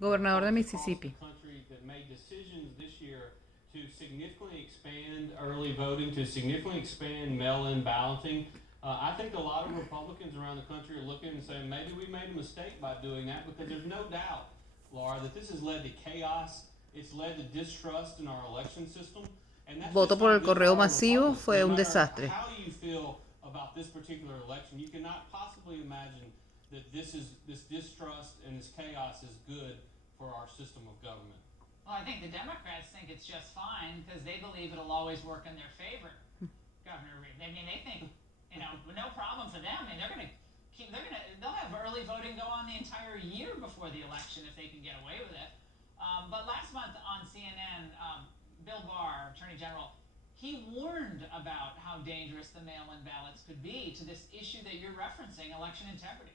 gobernador de Mississippi. That made decisions this year to significantly expand early voting, to significantly expand mail-in balloting. I think a lot of Republicans around the country are looking and saying maybe we made a mistake by doing that, because there's no doubt, Laura, that this has led to chaos. It's led to distrust in our election system. And that's Voto por el correo masivo fue un desastre. How you feel about this particular election, you cannot possibly imagine that this distrust and this chaos is good for our system of government. Well, I think the Democrats think it's just fine because they believe it'll always work in their favor, Governor Reeves. I mean, they think, no problem for them. I mean, they'll have early voting go on the entire year before the election if they can get away with it. But last month on CNN, Bill Barr, Attorney General, he warned about how dangerous the mail-in ballots could be to this issue that you're referencing, election integrity.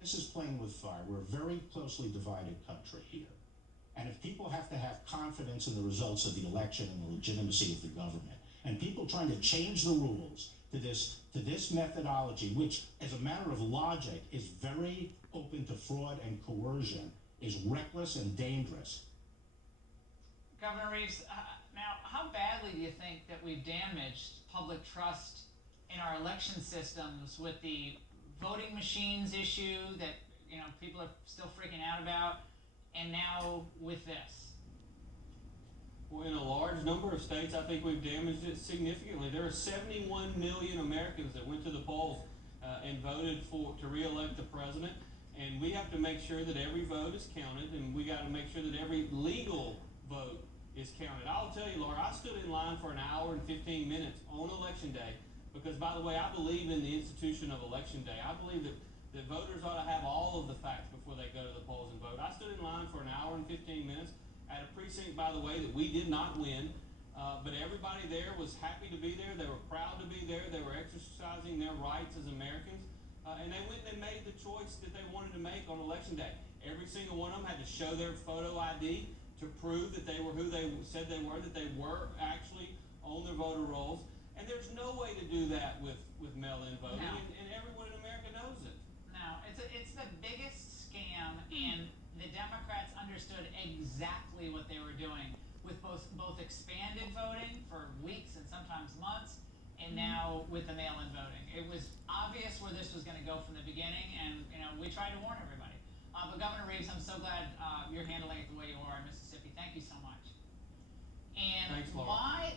This is playing with fire. We're a very closely divided country here. And if people have to have confidence in the results of the election and the legitimacy of the government, and people trying to change the rules to this methodology, which as a matter of logic is very open to fraud and coercion, is reckless and dangerous. Governor Reeves, now how badly do you think that we've damaged public trust in our election systems with the voting machines issue that people are still freaking out about, and now with this? Well, in a large number of states, I think we've damaged it significantly. There are 71 million Americans that went to the polls and voted to re-elect the president, and we have to make sure that every vote is counted, and we got to make sure that every legal vote is counted. I'll tell you, Laura, I stood in line for an hour and 15 minutes on election day because, by the way, I believe in the institution of election day. I believe that voters ought to have all of the facts before they go to the polls and vote. I stood in line for an hour and 15 minutes at a precinct, by the way, that we did not win, but everybody there was happy to be there. They were proud to be there. They were exercising their rights as Americans, and they went and made the choice that they wanted to make on election day. Every single one of them had to show their photo ID to prove that they were who they said they were, that they were actually on their voter rolls. And there's no way to do that with mail-in voting, No. and everyone in America knows it. No, it's the biggest scam, and the Democrats understood exactly what they were doing with both expanded voting for weeks and sometimes months, and now with the mail-in voting. It was obvious where this was going to go from the beginning, and we tried to warn everybody. But Governor Reeves, I'm so glad you're handling it the way you are in Mississippi. Thank you so much. And Thanks, Laura. why